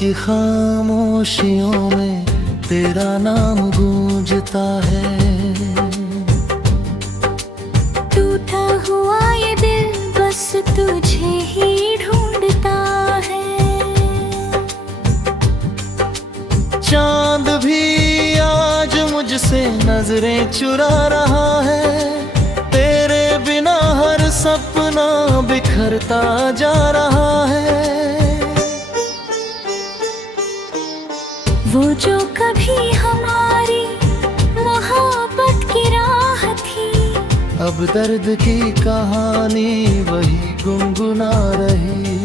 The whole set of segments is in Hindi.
की खामोशियों में तेरा नाम गूंजता है। टूटा हुआ ये दिल बस तुझे ही ढूंढता है। चांद भी आज मुझसे नजरें चुरा रहा है। तेरे बिना हर सपना बिखरता जा रहा है। वो जो कभी हमारी मोहब्बत की राह थी, अब दर्द की कहानी वही गुनगुना रही।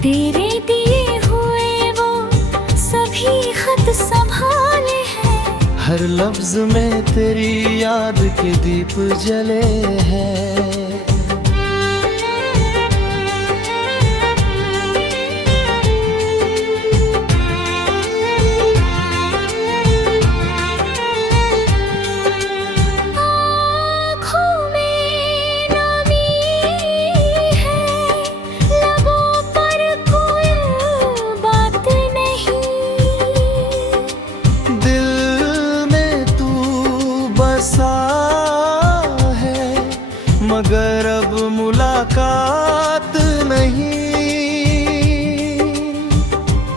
तेरे दिए हुए वो सभी खत संभाले हैं। हर लफ्ज में तेरी याद के दीप जले हैं। मगर अब मुलाकात नहीं।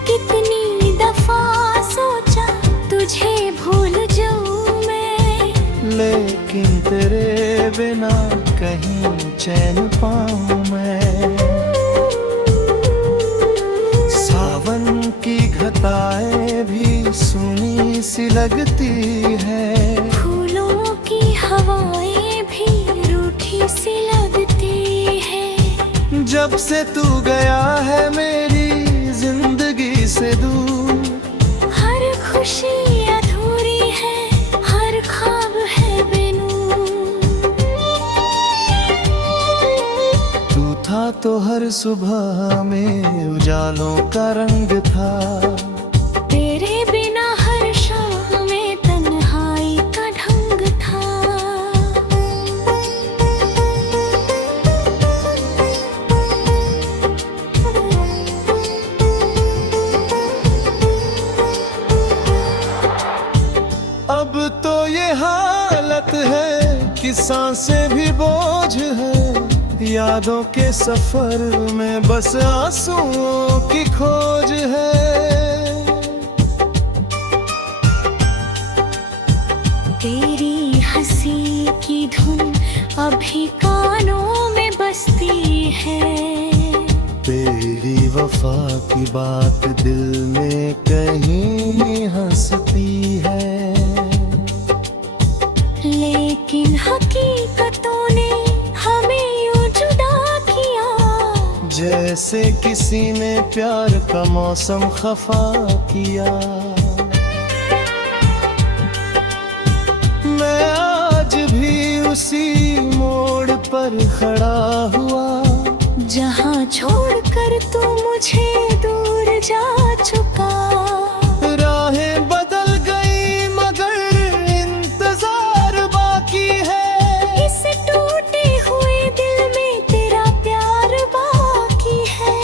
कितनी दफा सोचा तुझे भूल जाऊं मैं, लेकिन तेरे बिना कहीं चैन पाऊं मैं। सावन की घटाएं भी सूनी सी लगती है। फूलों की हवाएं भी रूठी सी लगती है। जब से तू गया है मेरी जिंदगी से दूर, हर खुशी अधूरी है, हर ख्वाब है बेनूर। तू था तो हर सुबह में उजालों का रंग था। तेरे बिना हर शाम में तन्हाई का ढंग था। अब तो ये हालत है कि सांसें भी बोझ है। यादों के सफर में बस आंसुओं की खोज है। तेरी हंसी की धुन अभी कानों में बसती है। तेरी वफा की बात दिल में कहीं हंसती है। लेकिन हकीकतों ने हमें यूं जुदा किया, जैसे किसी ने प्यार का मौसम खफा किया। मैं आज भी उसी मोड़ पर खड़ा हुआ, जहाँ छोड़कर तू मुझे दूर जा चुका। राहें बदल गई मगर इंतजार बाकी है। इस टूटे हुए दिल में तेरा प्यार बाकी है।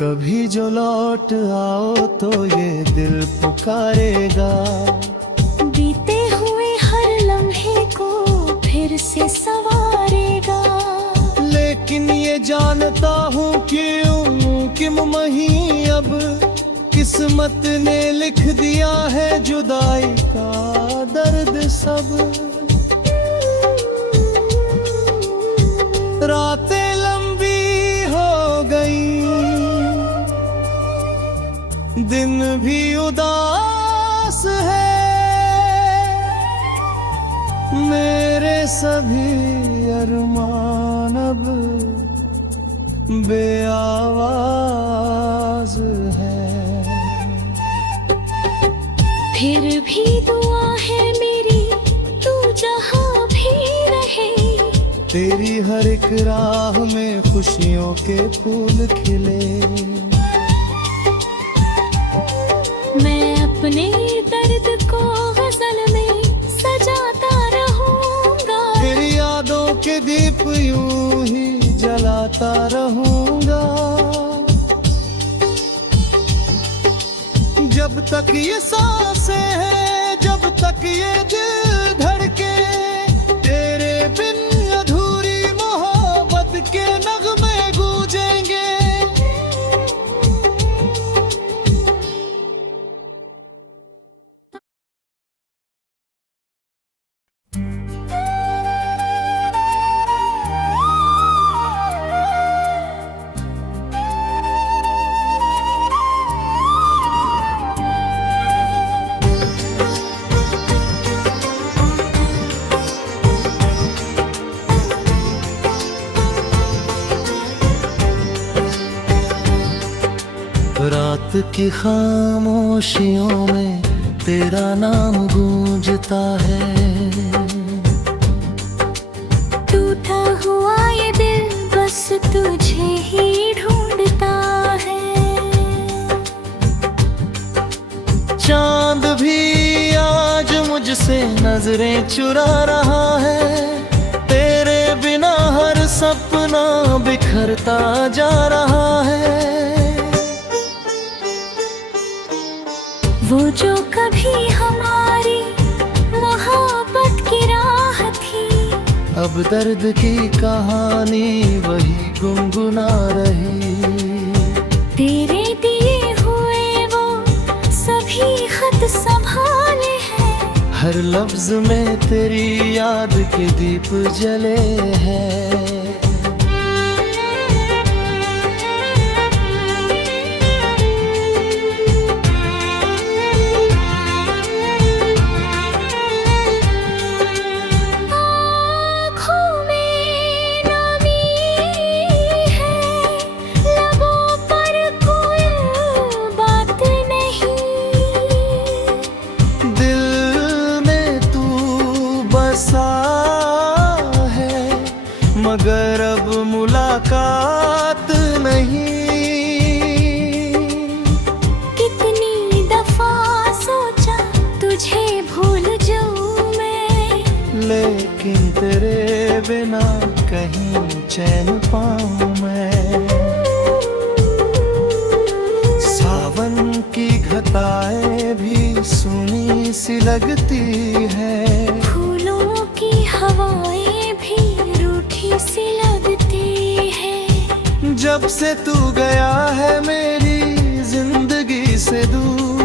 कभी जो लौट आओ तो ये दिल पुकारेगा। बीते हुए हर लम्हे को फिर से संवारेगा। लेकिन ये जानता हूँ कि मुमही अब किस्मत ने लिख दिया है जुदाई का दर्द सब। रातें लंबी हो गई, दिन भी उदास है। मेरे सभी अरमान अब बेआवाज है। फिर भी दुआ है मेरी तू जहाँ भी रहे। तेरी हर एक राह में खुशियों के फूल खिले। मैं अपने दर्द को गजल में सजाता रहूंगा। तेरी यादों के दीप यूं ही जलाता रहूंगा। तक ये सांसें हैं, जब तक ये दिल धड़के, तेरे बिन अधूरी मोहब्बत के नगमे गूंजेंगे। रात की खामोशियों में तेरा नाम गूंजता है। टूटा हुआ ये दिल बस तुझे ही ढूंढता है। चांद भी आज मुझसे नजरें चुरा रहा है, तेरे बिना हर सपना बिखरता जा रहा है। वो जो कभी हमारी मोहब्बत की राह थी, अब दर्द की कहानी वही गुनगुना रही। तेरे दिए हुए वो सभी खत संभाले हैं, हर लफ्ज में तेरी याद के दीप जले हैं। मगर अब मुलाकात नहीं। कितनी दफा सोचा तुझे भूल जाऊं मैं, लेकिन तेरे बिना कहीं चैन पाऊं मैं। सावन की घटाएं भी सूनी सी लगती है, फूलों की हवाएं भी सी लगती है। जब से तू गया है मेरी जिंदगी से दूर,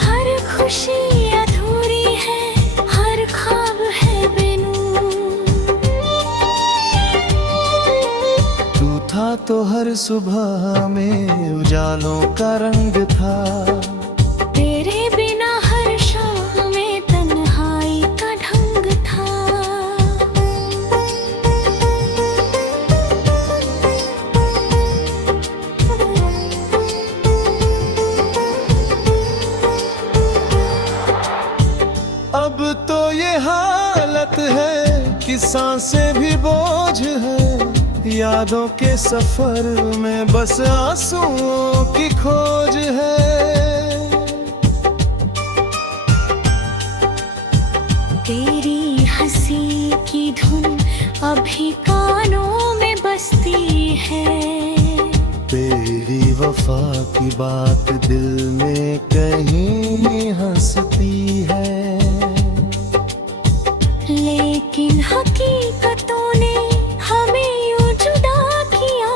हर खुशी अधूरी है, हर ख्वाब है बेनूर। तू था तो हर सुबह में उजालों का रंग था, तेरे बिना हर शाम में तन्हाई का ढंग था। अब तो ये हालत है कि सांसें भी बोझ है, यादों के सफर में बस आंसुओं की खोज है। तेरी हंसी की धुन अभी कानों में बसती है, तेरी वफा की बात दिल में कहीं हंसती है। लेकिन हकीकतों ने हमें यूं जुदा किया,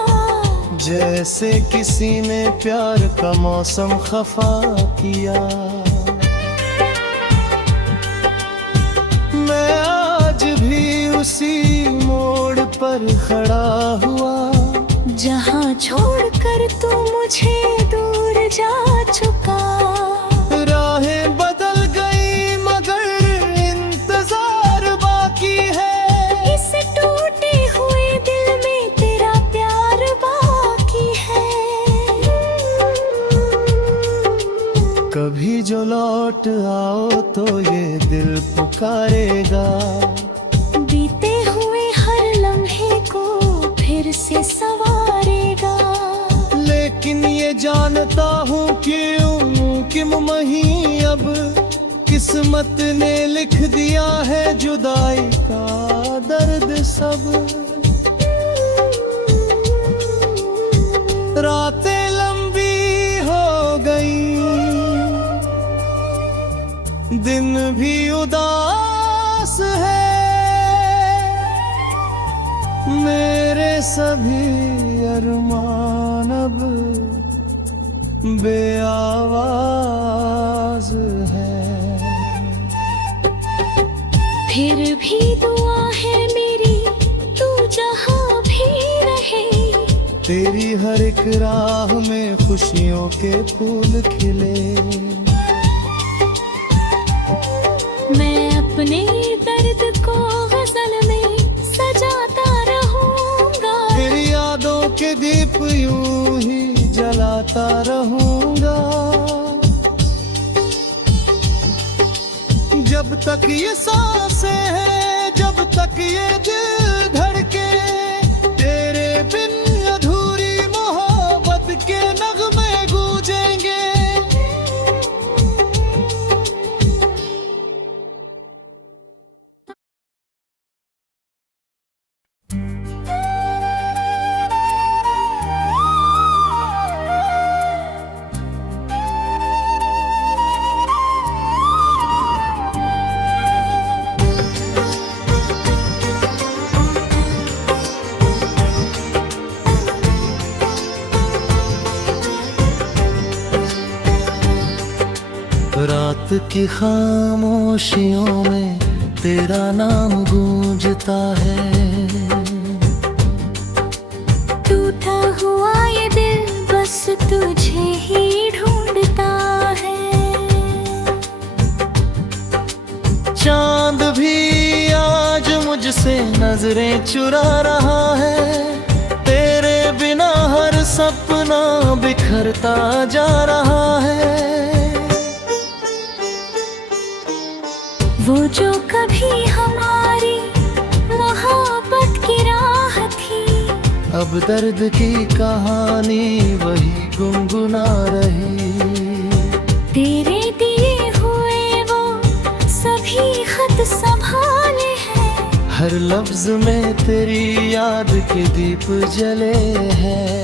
जैसे किसी ने प्यार का मौसम खफा किया। मैं आज भी उसी मोड़ पर खड़ा हुआ, जहाँ छोड़कर तू मुझे दूर जा चुका। राहें बदल गई मगर इंतजार बाकी है, इस टूटे हुए दिल में तेरा प्यार बाकी है। कभी जो लौट आओ तो ये दिल पुकारेगा, बीते हुए हर लम्हे को फिर से संवारेगा। लेकिन ये जानता हूँ कि मुमही अब किस्मत ने लिख दिया है जुदाई का दर्द सब। रातें लंबी हो गई, दिन भी उदास है, मेरे सभी अरमान अब बेआवाज है। फिर भी दुआ है मेरी, तू जहाँ भी रहे, तेरी हर एक राह में खुशियों के फूल खिले। मैं अपने दर्द को गजल में सजाता रहूंगा, तेरी यादों के दीप यूं ही जलाता रहूंगा। जब तक ये सांसें हैं, जब तक ये दिल धड़के, तेरे बिन अधूरी मोहब्बत के नगमे गूंजेंगे। रात की खामोशियों में तेरा नाम गूंजता है। टूटा हुआ ये दिल बस तुझे ही ढूंढता है। चांद भी आज मुझसे नजरें चुरा रहा है, तेरे बिना हर सपना बिखरता जा रहा है। वो जो कभी हमारी मोहब्बत की राह थी, अब दर्द की कहानी वही गुनगुना रही। तेरे दिए हुए वो सभी खत संभाले हैं, हर लफ्ज में तेरी याद के दीप जले हैं।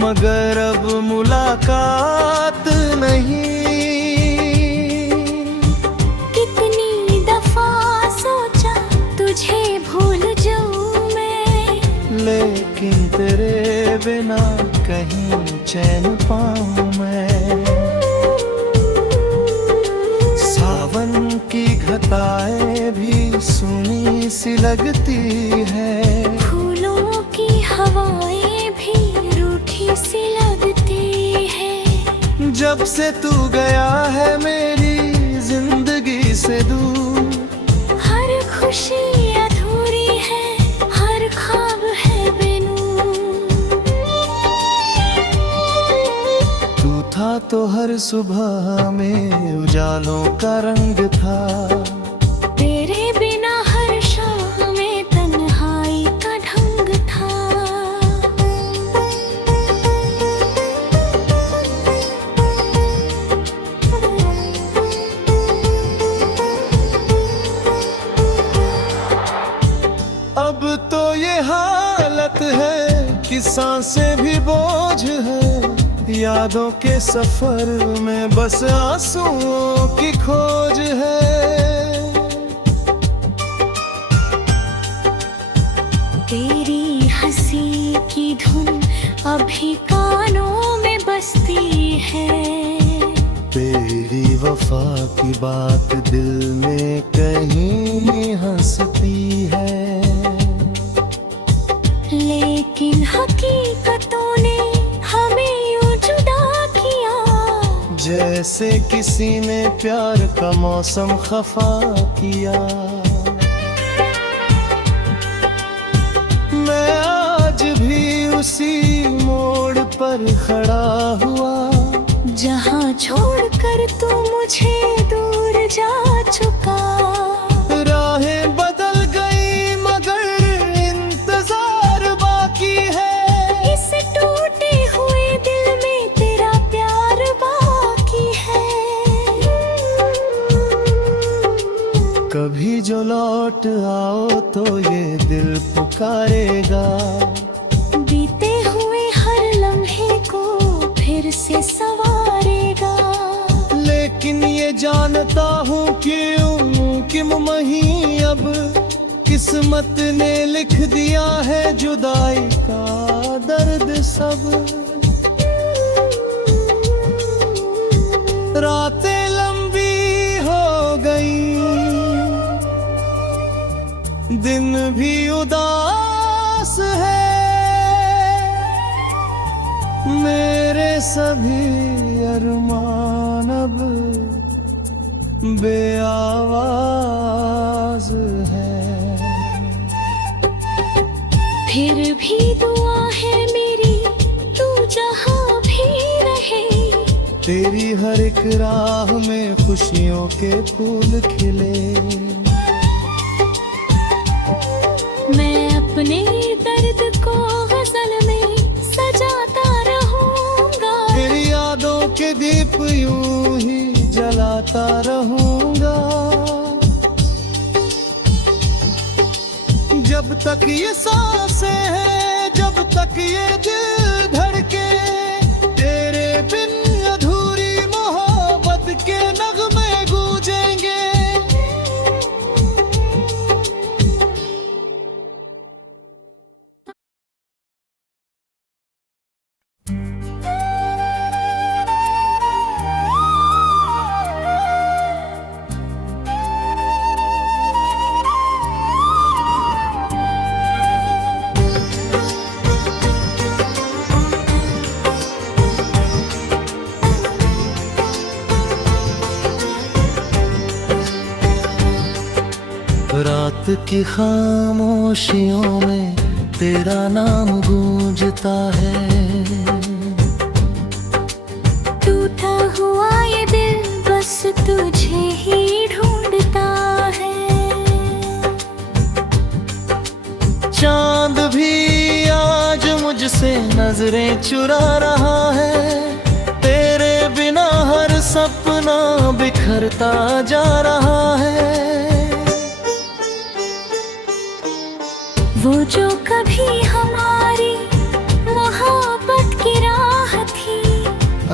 मगर अब मुलाकात नहीं। कितनी दफा सोचा तुझे भूल जाऊं मैं, लेकिन तेरे बिना कहीं चैन पाऊं मैं। सावन की घटाएं भी सुनी सी लगती है, फूलों की हवाएं भी सी लगती है। जब से तू गया है मेरी जिंदगी से दूर, हर खुशी अधूरी है, हर ख्वाब है बेनूर। तू था तो हर सुबह में उजालों का रंग था, तेरे बिना हर शाम में तन्हाई का ढंग था। अब तो ये हालत है कि सांसें भी बोझ है, यादों के सफर में बस आंसुओं की खोज है। तेरी हंसी की धुन अभी कानों में बसती है, तेरी वफा की बात दिल में कहीं हंसती है। लेकिन हकीकतों ने हमें यूं जुदा किया, जैसे किसी ने प्यार का मौसम खफा किया। मैं आज भी उसी मोड़ पर खड़ा हुआ, जहाँ छोड़कर तू मुझे दूर जा चुका। कभी जो लौट आओ तो ये दिल पुकारेगा। बीते हुए हर लम्हे को फिर से संवारेगा। लेकिन ये जानता हूँ कि मुमही अब किस्मत ने लिख दिया है जुदाई का दर्द सब। रातें लंबी हो गई, दिन भी उदास है, मेरे सभी अरमान अब बेआवाज है। फिर भी दुआ है मेरी, तू जहाँ भी रहे। तेरी हर एक राह में खुशियों के फूल खिले। मैं अपने दर्द को गजल में सजाता रहूंगा। तेरी यादों के दीप यूं ही जलाता रहूंगा। जब तक ये सांसें हैं, जब तक ये दिल धड़के, तेरे बिन अधूरी मोहब्बत के नगमे गूंजेंगे। रात की खामोशियों में तेरा नाम गूंजता है। टूटा हुआ ये दिल बस तुझे ही ढूंढता है। चांद भी आज मुझसे नजरें चुरा रहा है। तेरे बिना हर सपना बिखरता जा रहा है। वो जो कभी हमारी मोहब्बत की राह थी,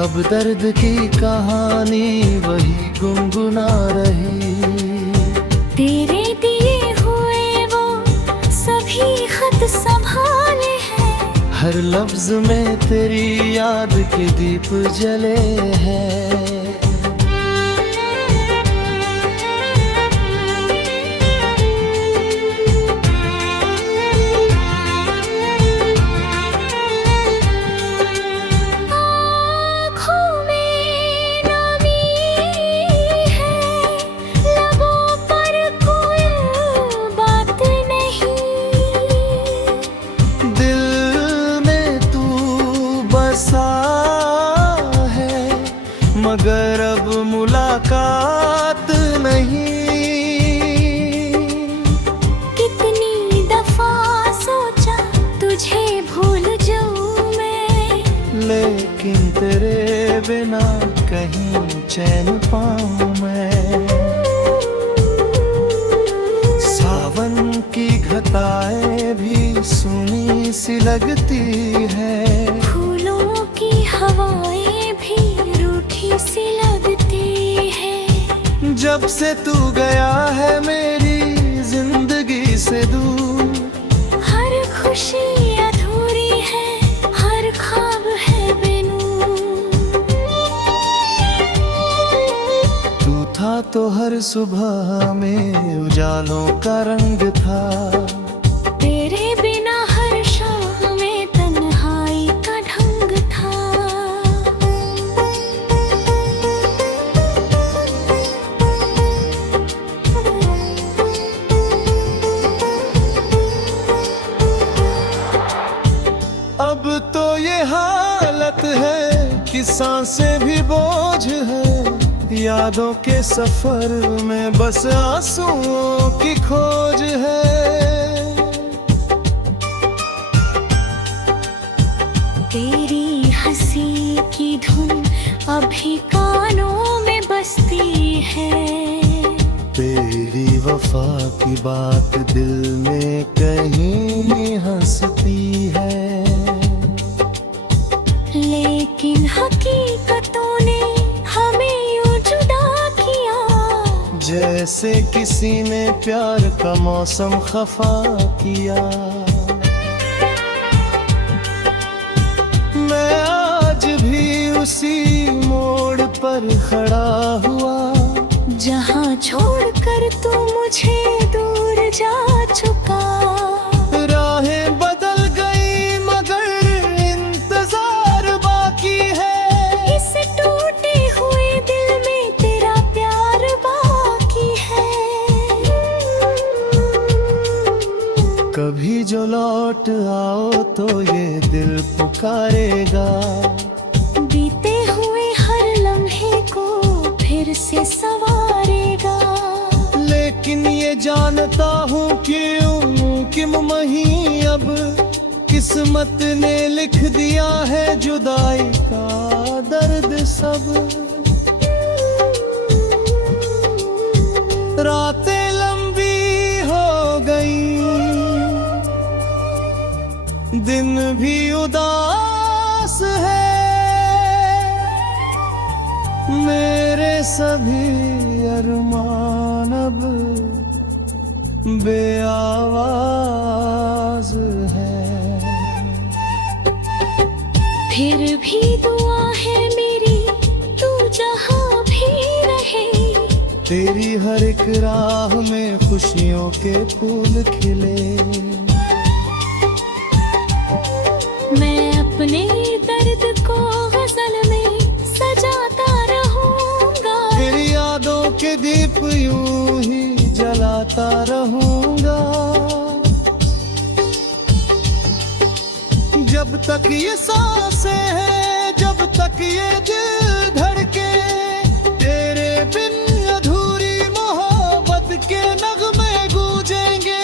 अब दर्द की कहानी वही गुनगुना रही। तेरे दिए हुए वो सभी खत संभाले हैं। हर लफ्ज में तेरी याद के दीप जले हैं। मगर अब मुलाकात नहीं। कितनी दफा सोचा तुझे भूल जाऊं मैं, लेकिन तेरे बिना कहीं चैन पाऊं मैं। सावन की घटाएं भी सुनी सी लगती है। फूलों की हवाएं भी रूठी सी लगती है। जब से तू गया है मेरी जिंदगी से दूर, हर खुशी अधूरी है, हर ख्वाब है बेनूर। तू था तो हर सुबह में उजालों का रंग था। तेरे बिना हर शाम में तन्हाई का ढंग था। अब तो ये हालत है कि सांसें भी बोझ है। यादों के सफर में बस आंसुओं की खोज है। तेरी हंसी की धुन अभी कानों में बसती है। तेरी वफा की बात दिल में कहीं हंसती है, लेकिन हकीकतों ने हमें यूं जुदा किया, जैसे किसी ने प्यार का मौसम खफा किया। मैं आज भी उसी मोड़ पर खड़ा हुआ, जहाँ छोड़कर तू मुझे दूर जा चुका। राहें बदल गई मगर इंतजार बाकी है, इस टूटे हुए दिल में तेरा प्यार बाकी है। कभी जो लौट आओ तो ये दिल पुकारेगा, बीते हुए हर लम्हे को फिर से संवारेगा। लेकिन ये जानता हूँ क्यों कि मही अब किस्मत ने लिख दिया है जुदाई का दर्द सब। रातें लंबी हो गई, दिन भी उदास है, मेरे सभी अरमान अब बेआवाज है। फिर भी दुआ है मेरी, तू जहाँ भी रहे, तेरी हर एक राह में खुशियों के फूल खिले। मैं अपने दर्द को गजल में सजाता रहूंगा, तेरी यादों के दीप यूं ही जलाता रहूंगा। जब तक ये सांसें हैं, जब तक ये दिल धड़के, तेरे बिन अधूरी मोहब्बत के नगमे गूंजेंगे।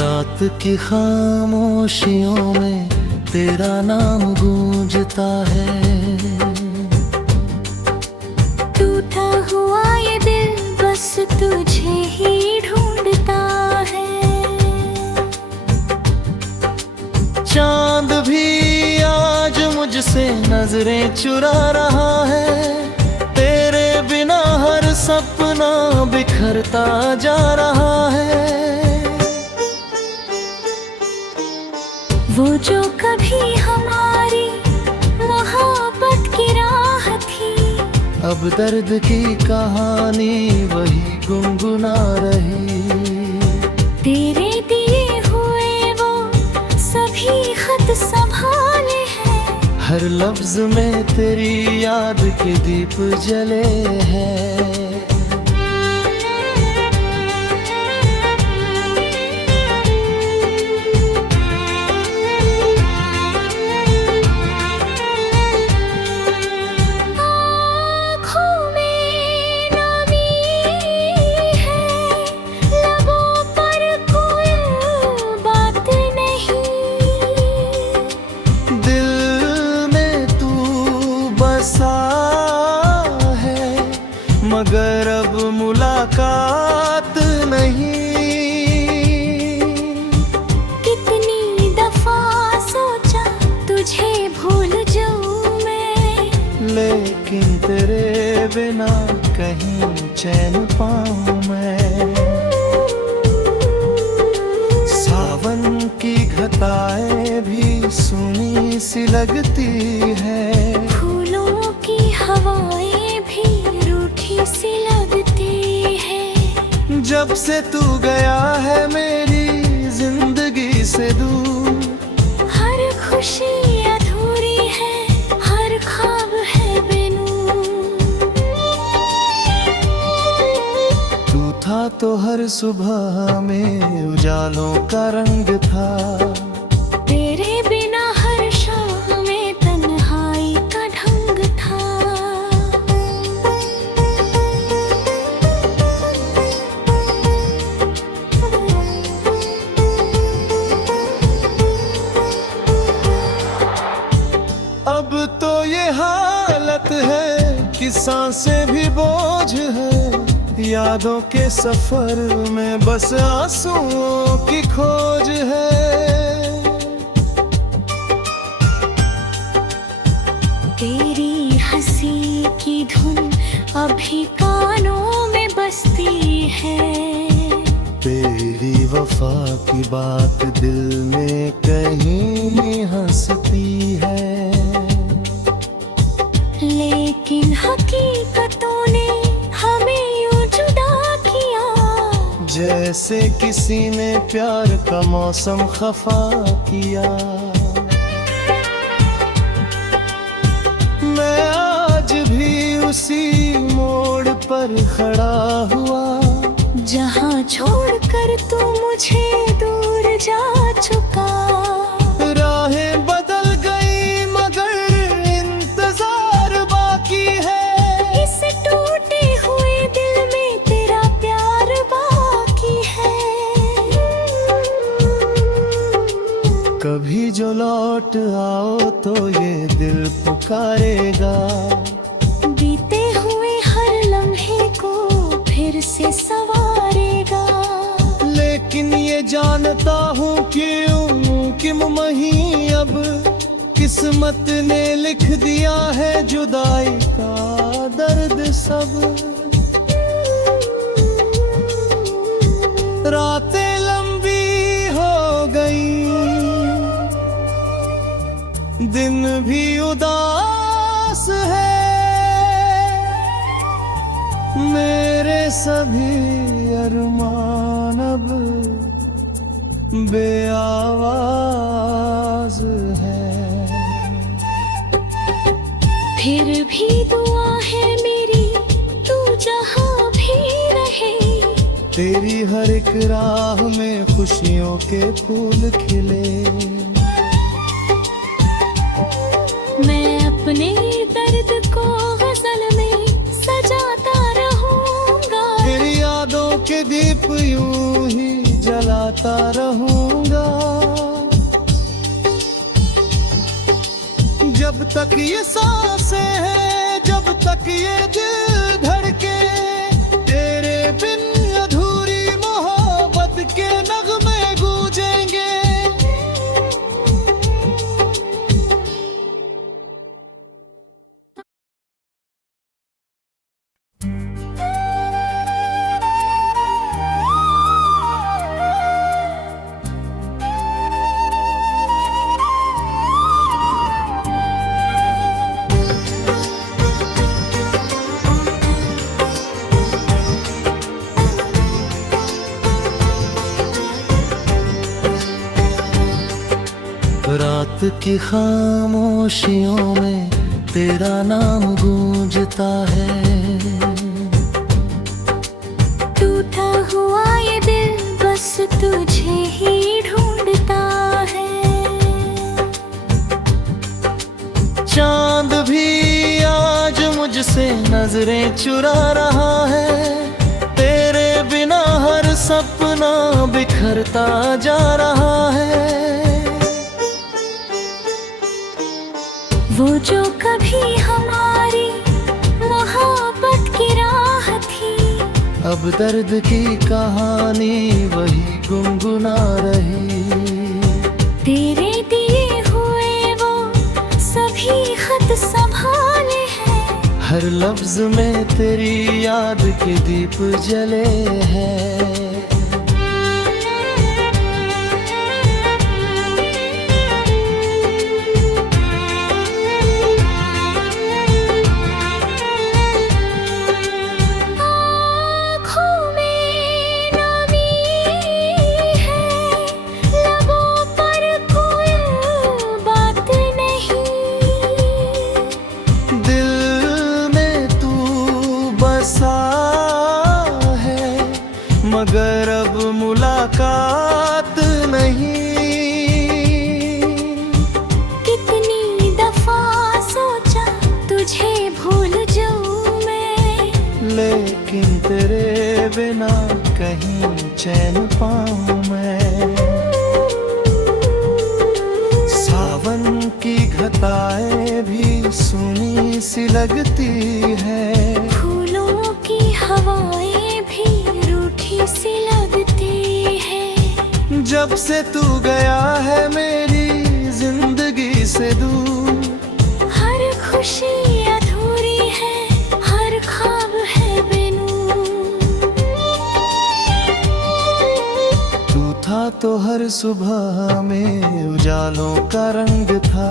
रात की खामोशियों में तेरा नाम गूंजता है, टूटा हुआ ये दिल बस तुझे ही ढूंढता है। चांद भी आज मुझसे नजरें चुरा रहा है, तेरे बिना हर सपना बिखरता जा रहा है। वो जो कभी हमारी मोहब्बत की राह थी, अब दर्द की कहानी वही गुनगुना रही। तेरे दिए हुए वो सभी खत संभाले हैं, हर लफ्ज में तेरी याद के दीप जले हैं। मगर अब मुलाकात नहीं। कितनी दफा सोचा तुझे भूल जाऊं मैं, लेकिन तेरे बिना कहीं चैन पाऊं मैं। सावन की घटाएं भी सूनी सी लगती है, फूलों की हवाएं भी रूठी सी लगती है। जब से तू गया है मेरी जिंदगी से दूर, हर खुशी अधूरी है, हर ख्वाब है बेनूर। तू था तो हर सुबह में उजालों का रंग था। तेरे बिना हर शाम में तन्हाई का ढंग था। अब तो ये हालत है कि सांसें भी बोझ है, यादों के सफर में बस आंसुओं की खोज है। तेरी हंसी की धुन अभी कानों में बसती है। तेरी वफा की बात दिल में कहीं हंसती है। लेकिन हकीकतों ने हमें यूं जुदा किया, जैसे किसी ने प्यार का मौसम खफा किया। मैं आज भी उसी मोड़ पर खड़ा हुआ, जहाँ छोड़कर तू मुझे दूर जा चुका। राहें बदल गई मगर इंतजार बाकी है। इस टूटे हुए दिल में तेरा प्यार बाकी है। कभी जो लौट आओ तो ये दिल पुकारेगा, बीते हुए हर लम्हे को फिर से संवारेगा। लेकिन ये जानता हूँ क्यों कि मही अब किस्मत ने लिख दिया है जुदाई का दर्द सब। रातें लंबी हो गई, दिन भी उदास है। मेरे सभी अरमान अब बेआवाज है। फिर भी दुआ है मेरी, तू जहाँ भी रहे। तेरी हर एक राह में खुशियों के फूल खिले। मैं अपने दर्द को गजल में सजाता रहूंगा। तेरी यादों के दीप यूं ही जलाता रहूंगा। जब तक ये सांसें हैं, जब तक ये दिल धड़के, तेरे बिन अधूरी मोहब्बत के नगमे गूंजेंगे। रात की खामोशियों में तेरा नाम गूंजता है। टूटा हुआ ये दिल बस तुझे ही ढूंढता है। चांद भी आज मुझसे नजरें चुरा रहा है। तेरे बिना हर सपना बिखरता जा रहा है। वो जो कभी हमारी मोहब्बत की राह थी, अब दर्द की कहानी वही गुनगुना रही। तेरे दिए हुए वो सभी खत संभाले हैं। हर लफ्ज में तेरी याद के दीप जले हैं। मगर अब मुलाकात नहीं। कितनी दफा सोचा तुझे भूल जाऊं मैं, लेकिन तेरे बिना कहीं चैन पाऊं मैं। सावन की घटाएं भी सुनी सी लगती है, फूलों की हवाएं भी रूठी सी लगती है। जब से तू गया है मेरी जिंदगी से दूर, हर खुशी अधूरी है, हर ख्वाब है बेनूर। तू था तो हर सुबह में उजालों का रंग था,